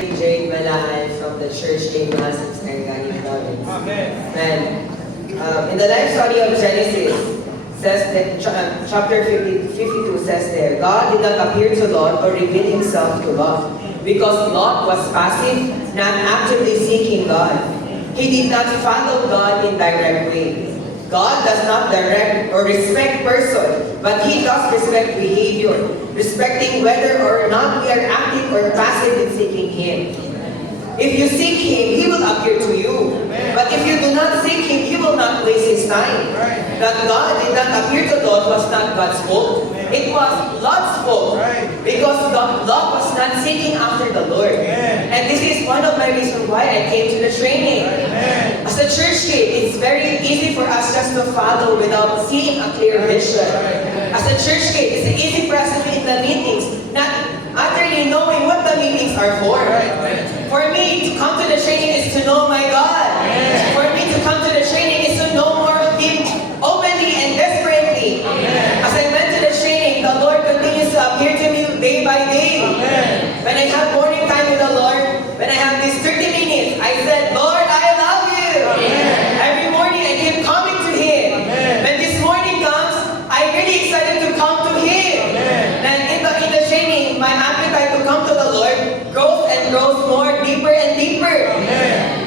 Jade Malahan from the Church in Masas, Narangani Province. Amen. And in the life story of Genesis, says that chapter 52 says there, God did not appear to Lot or reveal himself to Lot because Lot was passive, not actively seeking God. He did not follow God in direct way. God does not direct or respect person, but He does respect behavior, respecting whether or not we are active or passive in seeking Him. If you seek Him, He will appear to you. But if you do not seek Him, He will not waste His time. That God did not appear to Lot was not God's fault. It was Lot's fault. Because Lot was not seeking after the Lord. And this is one of my reasons why I came to the training. As a church kid, it's very easy for us just to follow without seeing a clear vision. As a church kid, it's easy for us to be in the meetings, not utterly knowing what the meetings are for. For me, to come to the training is to know my God. For me to come to the training is to know more of Him openly and desperately. As I went to the training, the Lord continues to appear to me day by day. When I have morning time with the Lord, when I have these 30 minutes, I said, Lord, I love you. Every morning I keep coming to Him. When this morning comes, I'm really excited to come to Him. And in the training, my appetite to come to the Lord grows and grows more, deeper and deeper.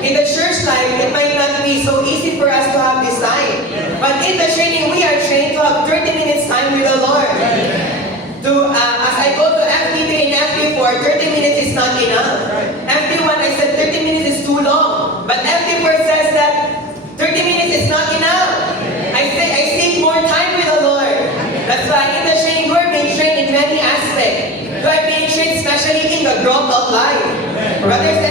In the church life, it might not be so easy for us to have this time. But in the training, we are trained to have 30 minutes time with the Lord. As I go to FD3 and FD4, 30 minutes is not enough. FD1, I said 30 minutes is too long. But FD4 says that 30 minutes is not enough. I seek more time with the Lord. That's why in the training, you are being trained in many aspects. You are being trained especially in the growth of life. Brothers and